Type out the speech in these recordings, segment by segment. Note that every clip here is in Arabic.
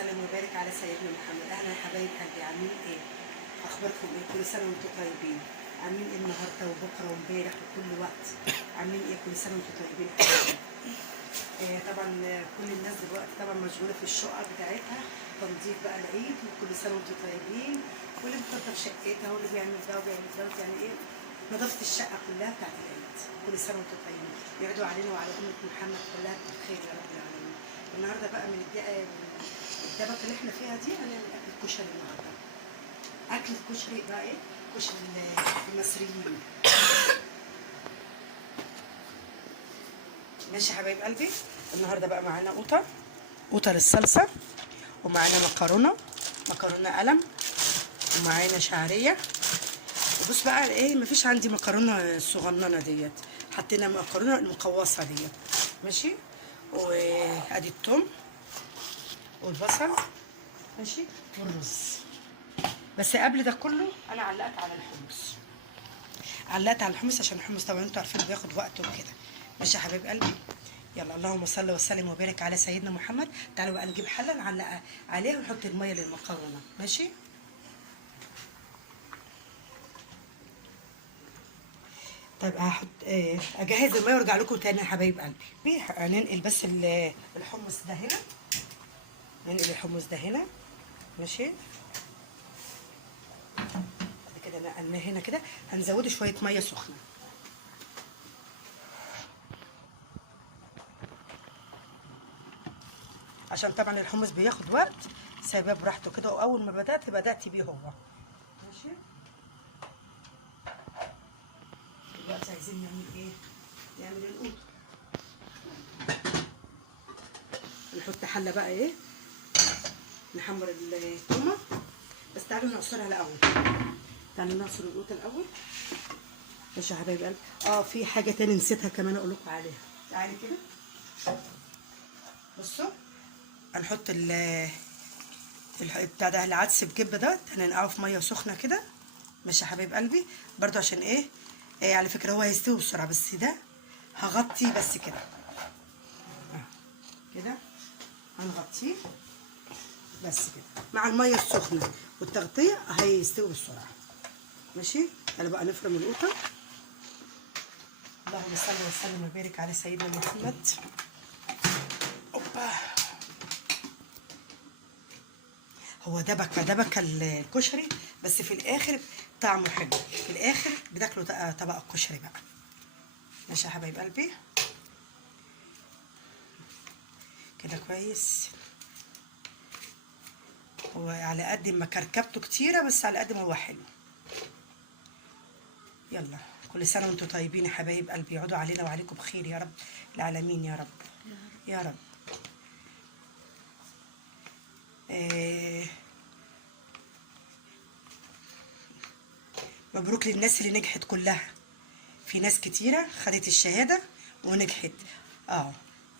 وسلم وبارك على سيدنا محمد. اهلا يا حبايب قلبي، عاملين ايه؟ اخباركم ايه؟ كل سنه وانتم طيبين. عاملين ايه النهارده وبكره وامبارح وكل وقت؟ عاملين ايه؟ كل سنه وانتم طيبين حبايبي. طبعا كل الناس دلوقتي طبعا مشغوله في الشقق بتاعتها، تنظيف بقى العيد، وكل سنه وانتم طيبين. واللي بتنظف شقتها واللي بيعمل ده وبيعمل ده يعني ايه، نظافه الشقه كلها بتاعت العيد. كل سنه وانتم طيبين، يعدوا علينا وعلى امه محمد كلها بالخير يا رب العالمين. النهارده بقى من الدبك اللي احنا فيها دي هنعمل اكل كشري النهارده. اكل الكشري بقى ايه؟ كشري المصريين. ماشي يا حبايب قلبي. النهارده بقى معانا قوطه للصلصه، ومعانا مكرونه قلم، ومعانا شعريه. وبص بقى ايه، مفيش عندي مكرونه الصغننه ديت، حطينا مكرونه المقوصه ديت. ماشي. وادي الثوم والبصل، ماشي، والرز. بس قبل ده كله انا علقت على الحمص عشان الحمص طبعا انتوا عارفين بياخد وقت وكده. ماشي يا حبايب قلبي. يلا، اللهم صل وسلم وبارك على سيدنا محمد. تعالوا بقى نجيب حله نعلق عليها ونحط الميه للمكرونه. ماشي. طيب هحط اجهز الميه وارجع لكم تاني يا حبايب قلبي. هننقل بس الحمص ده هنا. ننقل الحمص ده هنا. ماشي. بعد كده نقلناه هنا كده، هنزوده شويه ميه سخنه. عشان طبعا الحمص بياخد وقت، سايباه براحته كده. واول ما بدات بيه هو. ماشي. دلوقتي عايزين نعمل ايه؟ نعمل القوطه. نحط حله بقى ايه، نحمر التومه. بس تعالوا نعصرها الاول. تعالوا نعصر القوطه الاول. ماشي يا حبايب قلبي. في حاجه تاني نسيتها كمان اقول لكم عليها. تعالي كده، بصوا. هنحط بتاع ده العدس بجبه ده، هننقعه في ميه سخنه كده. ماشي يا حبايب قلبي. برضو عشان ايه، على فكره هو هيستوي بسرعه، بس ده هغطيه بس كده. كده هنغطيه بس كده مع الميه السخنه والتغطيه، هيستوي بسرعه. ماشي. يلا بقى نفرم القوطه. اللهم صل وسلم وبارك على سيدنا محمد. اوبا. هو دبكه الكشري، بس في الاخر طعمه حلو. في الاخر بتاكلوا طبق الكشري بقى. ماشي يا حبايب قلبي. كده كويس. وعلى قد ما كركبته كتيره، بس على قد ما هو حلو. يلا، كل سنه وانتم طيبين يا حبايب قلبي. يعودوا علينا وعليكم بخير يا رب العالمين يا رب. يا رب. مبروك للناس اللي نجحت كلها. في ناس كتيرة خدت الشهادة ونجحت.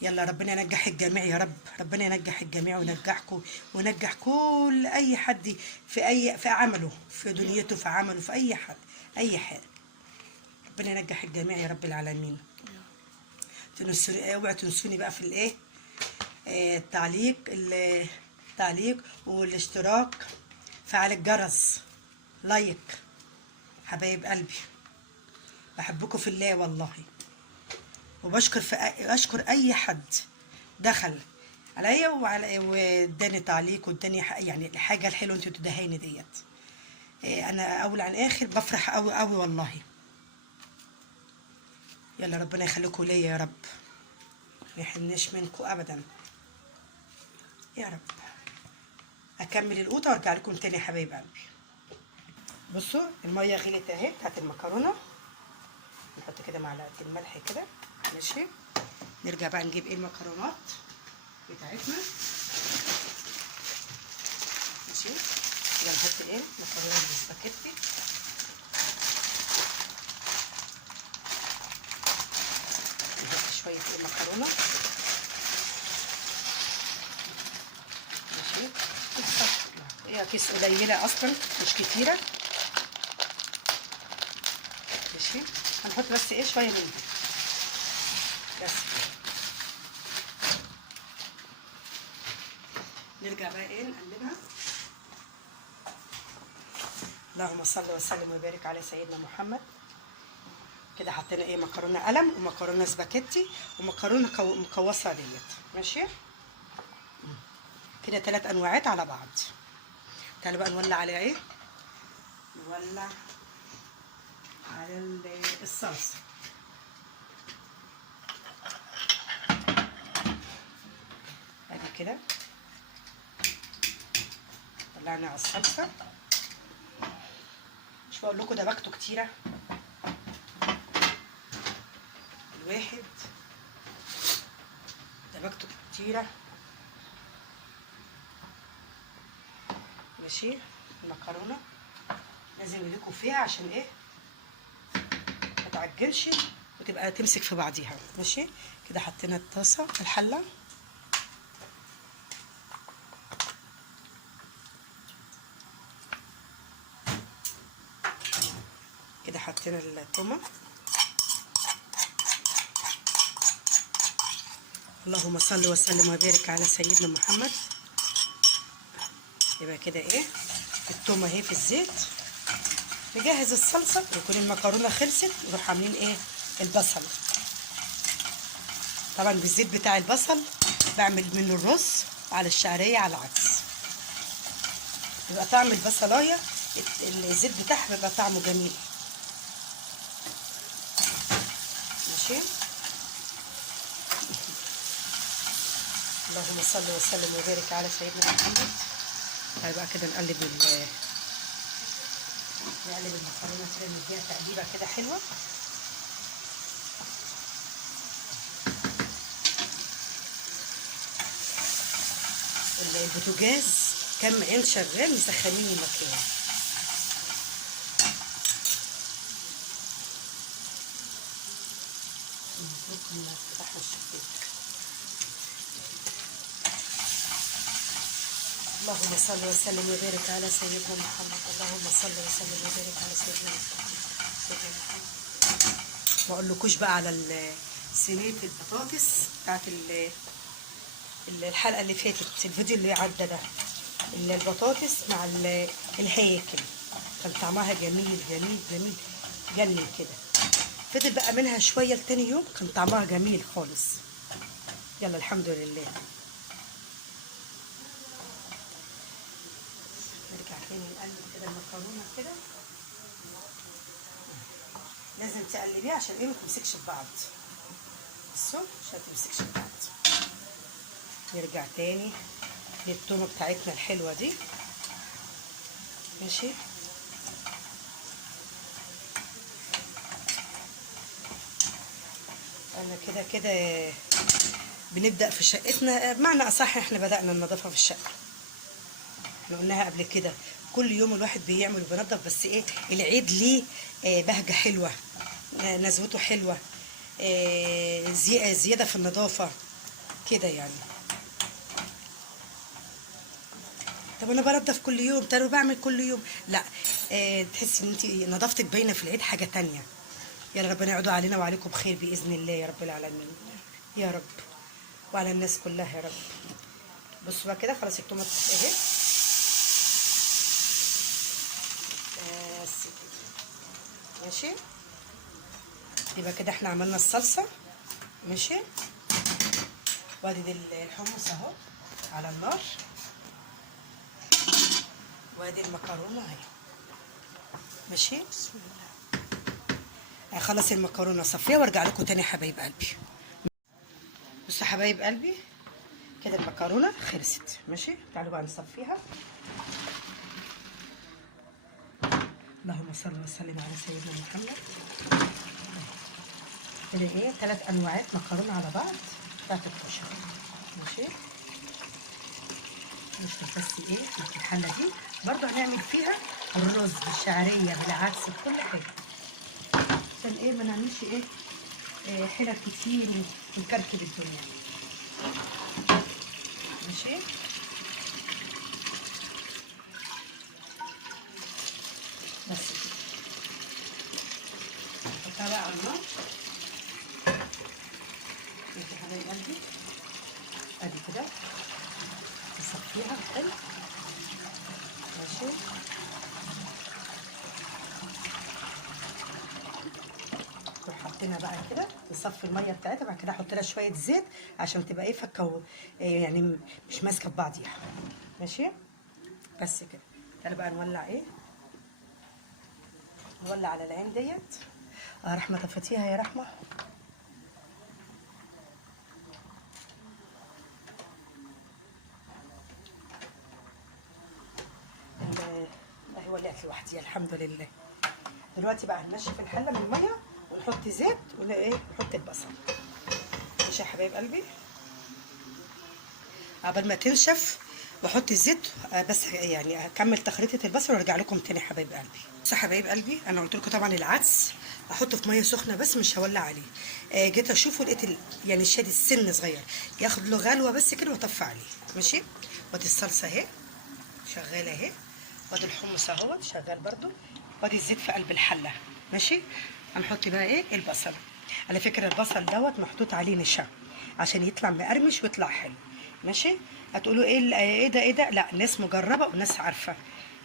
يلا، ربنا ينجح الجميع يا رب. ربنا ينجح الجميع وينجحكم، وينجح كل اي حد في عمله، في دنيته، في عمله، في اي حاجة. ربنا ينجح الجميع يا رب العالمين. اوعوا تنسوني بقى في الايه، التعليق والاشتراك، فعل الجرس، لايك. حبايب قلبي، بحبكم في الله والله. اشكر اي حد دخل عليا واداني تعليق واداني يعني الحاجه الحلوه انتوا بتدهيني ديت. انا اول عن اخر بفرح قوي قوي والله. يلا، ربنا يخليكم ليا يا رب، ما يحرمناش منكم ابدا يا رب. اكمل القوطه وارجع لكم تاني يا حبايب قلبي. بصوا الميه غليت اهي بتاعت المكرونه. نحط كده معلقه الملح كده. ماشي. نرجع بقى نجيب المكرونات بتاعتنا. ماشي. كده نحط مكرونه بالسباكيتي. نحط شويه مكرونه. ماشي. هي كيس قليله اصلا، مش كتيره. ماشي. هنحط بس شويه من دي بس. نرجع بقى ايه نقلبها. اللهم صل وسلم وبارك على سيدنا محمد. كده حطينا ايه مكرونه قلم ومكرونه سباكيتي ومكرونه مكوصه ديت. ماشي كده 3 انواعات على بعض. تعالوا بقى نولع عليها ايه، نولع على الصلصه. ادي كده ولعنا على الصلصه. مش بقول لكم دبكته كتيره، الواحد دبكته كتيره. ماشي المكرونه لازم يديكوا فيها عشان ايه ما تعجنش وتبقى تمسك في بعضيها. ماشي كده حطينا الطاسه الحله. كده حطينا التومه. اللهم صل وسلم وبارك على سيدنا محمد. يبقى كده ايه التومه اهي في الزيت. نجهز الصلصه ويكون المكرونه خلصت نروح عاملين ايه البصل. طبعا بالزيت بتاع البصل بعمل منه الرز على الشعريه على العدس. يبقى طعم البصلايه الزيت بتاعها بيبقى طعمه جميل. ماشي اللهم صل وسلم وبارك على سيدنا محمد. هيبقى كده نقلب المكرونه كده نديها تقليبه كده حلوه. البوتاجاز كم عين شغال مسخنين المكان. المفروض كنا فتحنا الشباك. اللهم صل وسلم وبارك على سيدنا محمد. اللهم صل وسلم وبارك على سيدنا محمد. ما اقولكوش بقى على صينيه البطاطس بتاعت الحلقه اللي فاتت، الفيديو اللي عدى ده، البطاطس مع الهيكل كان طعمها جميل جميل جميل جنن كده. فضل بقى منها شويه لتاني يوم كان طعمها جميل خالص. يلا الحمد لله. نرجع تاني نقلب كده المكرونه كده. لازم تقلبيها عشان ايه ما تمسكش في بعض. بصوا عشان ما تمسكش في بعض. نرجع تاني للتومه بتاعتنا الحلوه دي. ماشي انا كده كده بنبدا في شقتنا، بمعنى اصح احنا بدانا النظافه في الشقه. احنا قلناها قبل كده كل يوم الواحد بيعمل وبينظف، بس ايه العيد ليه بهجه حلوه، نزوته حلوه، زياده في النظافه كده يعني. طب انا بنضف كل يوم، طب انا بعمل كل يوم، لا تحسي ان انت نظافتك باينه في العيد حاجه تانية. يا ربنا يعود علينا وعليكم بخير باذن الله يا رب العالمين يا رب، وعلى الناس كلها يا رب. بصوا بقى كده خلاص التومات اهي. بس كده ماشي. يبقى كده احنا عملنا الصلصه. ماشي وادي الحمص اهو على النار، وادي المكرونه اهي. ماشي بسم الله. هخلص المكرونه صفيه وارجع لكم تاني يا حبايب قلبي. بصوا يا حبايب قلبي كده المكرونه خلصت. ماشي تعالوا بقى نصفيها. اللهم صل وسلم على سيدنا محمد. كده ايه 3 انواعات مكرونه على بعض بتاعت الكشري. ماشي نشوف بس ايه في الحله دي برضو هنعمل فيها الرز بالشعريه بالعدس بكل حاجه، عشان ايه ما نعملش ايه حلل كتير ونكركب الدنيا. ماشي بس كده نحطها بقى على النار. ماشي يا حبايب قلبي ادي كده نصفيها حلو. ماشي. نروح حاطينها بقى كده، نصفي الميه بتاعتها، بعد كده احط لها شويه زيت عشان تبقى ايه فكه، يعني مش ماسكه في بعضيها. ماشي. بس كده. تعالى بقى نولع ايه، نولع على العين ديت. رحمه طفتيها يا رحمه. هي ولعت لوحديها الحمد لله. دلوقتي بقى هنشف الحله من الميه ونحط زيت ونحط البصل. ماشي يا حبايب قلبي. عبال ما تنشف واحط الزيت، بس يعني هكمل تخريطه البصل وارجع لكم تاني يا حبايب قلبي. بصوا يا حبايب قلبي، انا قلت لكم طبعا العدس احطه في ميه سخنه بس مش هولع عليه. جيت اشوفه لقيت يعني الشادي السن صغير، ياخد له غلوه بس كده واطفي عليه. ماشي. وادي الصلصه اهي شغاله اهي، وادي الحمص اهوت شغال برده، وادي الزيت في قلب الحله. ماشي. هنحط بقى ايه البصل. على فكره البصل دوت محطوط عليه نشا عشان يطلع مقرمش ويطلع حلو. ماشي. هتقولوا ايه ده ايه ده؟ لا، ناس مجربه وناس عارفه،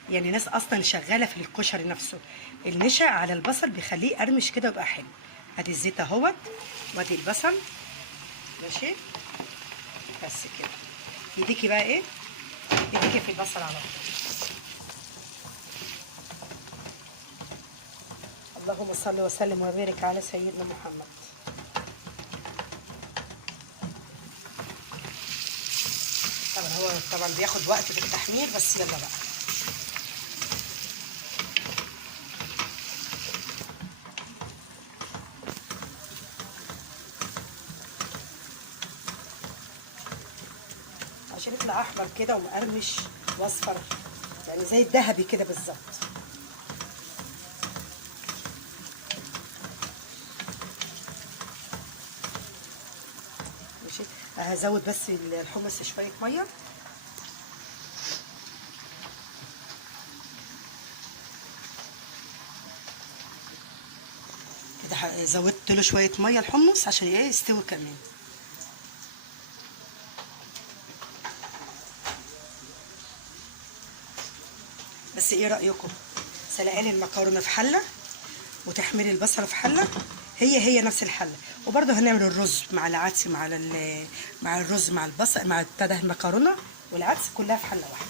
يعني ناس اصلا شغاله في الكشري نفسه. النشا على البصل بيخليه يقرمش كده ويبقى حلو. ادي الزيت اهوت وادي البصل. ماشي. بس كده. ايديكي بقى ايه، ايديكي في البصل على طول. اللهم صل وسلم وبارك على سيدنا محمد. طبعا هو طبعا بياخد وقت في التحمير، بس يلا بقى. عشان يطلع احمر كده ومقرمش واصفر، يعني زي الذهبي كده بالظبط. ماشي. هزود بس الحمص شويه ميه. كده زودت له شويه ميه الحمص عشان ايه يستوي كمان. بس ايه رايكم، سلقان المكرونه في حله وتحمير البصل في حله، هي نفس الحله. وبرده هنعمل الرز مع العدس مع الرز مع البصل مع المكرونه والعدس كلها في حله واحده.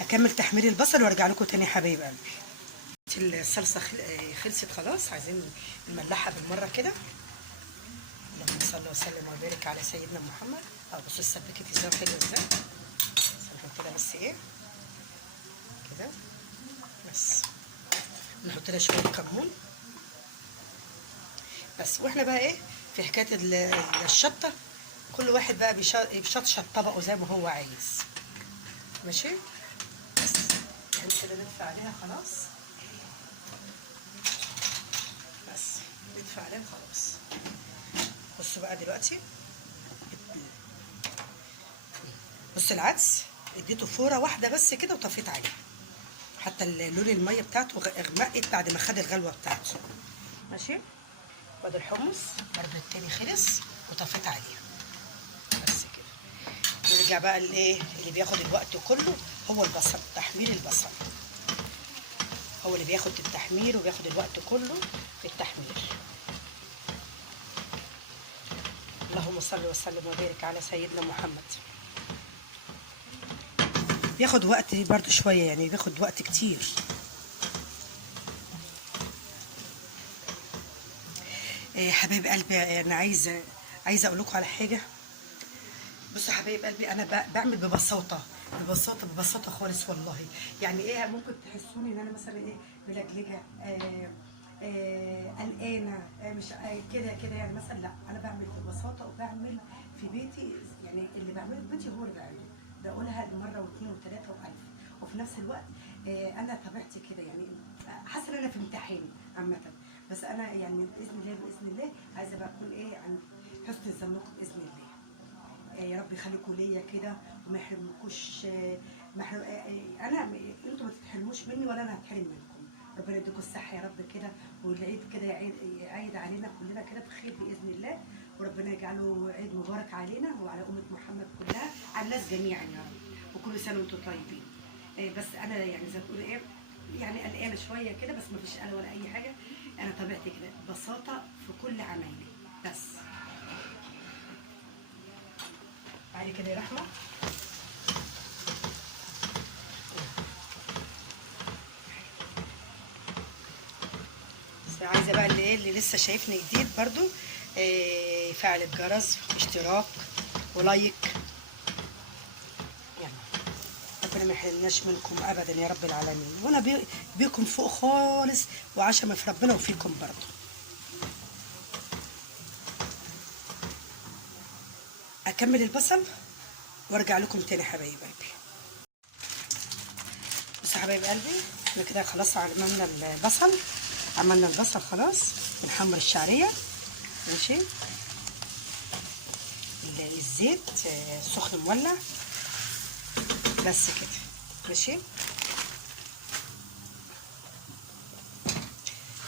اكمل تحمير البصل وارجع لكم تاني يا حبايب قلبي. الصلصه خلصت خلاص، عايزين نملحها بالمره كده. اللهم صل وسلم وبارك على سيدنا محمد. بصوا السبكت ازاي حلوه ازاي. نحط لها بس ايه كده بس، نحط لها شويه كمون بس. واحنا بقى ايه في حكايه الشطه، كل واحد بقى بيشطشط طبقه زي ما هو عايز. ماشي. بس يعني كده ندفع عليها خلاص. بس ندفع عليها خلاص. بصوا بقى دلوقتي، بص العدس اديته فوره واحده بس كده وطفيت عليه، حتى لون الميه بتاعته اغمقت بعد ما خد الغلوه بتاعته. ماشي. وادي الحمص برده التاني خلص وطفيت عليه. بس كده. نرجع بقى اللي بياخد الوقت كله هو البصل، تحمير البصل هو اللي بياخد التحمير وبياخد الوقت كله في التحمير. اللهم صل وسلم وبارك على سيدنا محمد. بياخد وقت برضو شويه، يعني بياخد وقت كتير. حبايب قلبي، انا عايزه اقول لكم على حاجه. بصوا يا حبايب قلبي، انا بعمل ببساطه خالص والله. يعني ايه، ممكن تحسوني ان انا مثلا ايه ملجلجه، قلقانه، مش كده يعني مثلا. لا، انا بعمل ببساطه وبعمل في بيتي، يعني اللي بعمله في بيتي هو اللي بعمله. بقولها مره واثنين وثلاثه والف. وفي نفس الوقت انا طبيعتي كده، يعني حاسه ان انا في امتحان عامه. بس انا يعني باذن الله عايزه بقى اكون ايه عن حسن ظنكم باذن الله. يا رب يخليكم ليا كده وما يحرمكوش. انا انتوا ما تتحرموش مني ولا انا هتحرم منكم. ربنا يديكم الصحه يا رب كده، والعيد كده يعيد علينا كلنا كده بخير باذن الله. وربنا يجعله عيد مبارك علينا وعلى أمة محمد كلها، على الناس جميعا يا رب، وكل سنة وانتم طيبين. بس أنا يعني زي ما بتقولوا إيه، يعني قلقانة شوية كده، بس مفيش قلق ولا أي حاجة. أنا طبيعتي كده بساطة في كل عمايلي بس. بعد كده يا رحمة بس عايزة بقى اللي لسه شايفني جديد برضو يفعل الجرس واشتراك ولايك. يعني ربنا ما يحرمناش منكم ابدا يا رب العالمين، وانا بيكم فوق خالص، وعشمة في ربنا وفيكم برضو. اكمل البصل وارجع لكم تاني حبايب قلبي. بصوا حبايب قلبي، احنا كده خلاص عملنا البصل خلاص. بنحمر الشعريه ماشي. الزيت سخن مولع بس كده ماشي.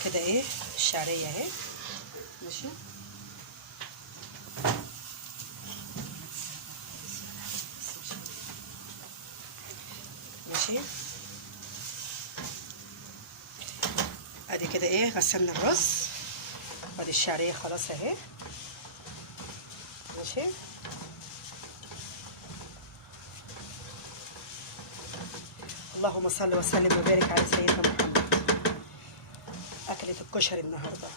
كده ايه الشعريه اهي ماشي. ماشي ادي كده ايه غسلنا الرز، وادي الشعريه خلاص اهي ماشي. اللهم صل وسلم وبارك على سيدنا محمد. اكلة الكشري النهارده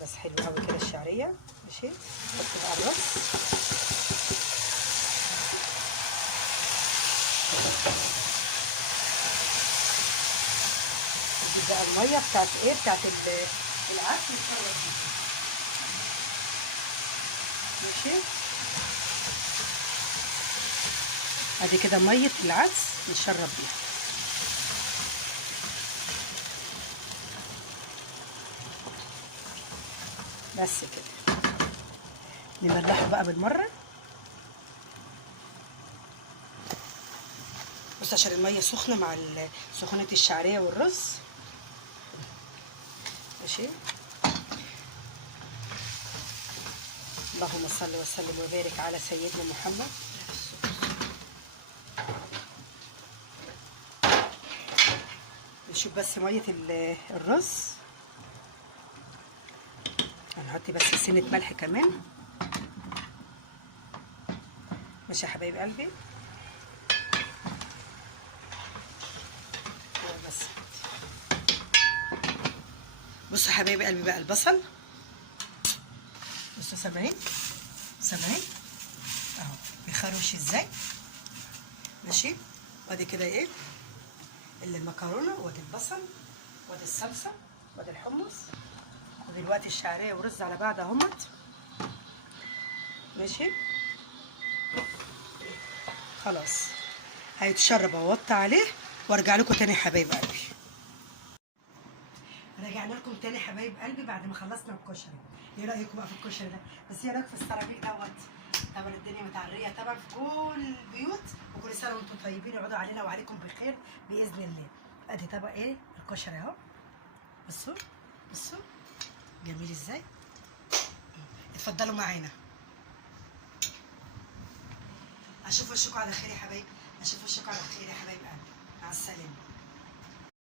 بس حلو قوي كده الشعريه ماشي. حط بقى الرز دي بقى الميه بتاعت ايه بتاعت العدس نشرب فيها ماشي. ادي كده ميه العدس نشرب بيها بس كده. نملحه بقى بالمره بص عشان الميه سخنه مع سخونيه الشعريه والرز ماشي. اللهم صل وسلم وبارك على سيدنا محمد. نشوف بس ميه الرز، هنحط بس سنه ملح كمان ماشي يا حبايب قلبي. بس بصوا يا حبايب قلبي بقى البصل، بصوا سامعين اهو بيخروش ازاي ماشي. وادي كده ايه اللي المكرونه، وادي البصل، وادي الصلصه، وادي الحمص، ودلوقتي الشعريه ورز على بعض اهمت ماشي. خلاص هيتشرب واوطي عليه وارجع لكم تاني يا حبايب قلبي. رجعنا لكم تاني حبايب قلبي بعد ما خلصنا الكشري. ايه رايكم بقى في الكشري ده؟ بس ايه رايك في السيراميك دوت؟ طبعا الدنيا متعريه طبعا في كل البيوت، وكل سنه وانتم طيبين ويعودوا علينا وعليكم بخير باذن الله. ادي طبق ايه الكشري اهو، بصوا جميل ازاي. اتفضلوا معانا. اشوف وشكم على خير يا حبايب، اشوف وشكم على خير يا حبايب قلبي. مع السلامه.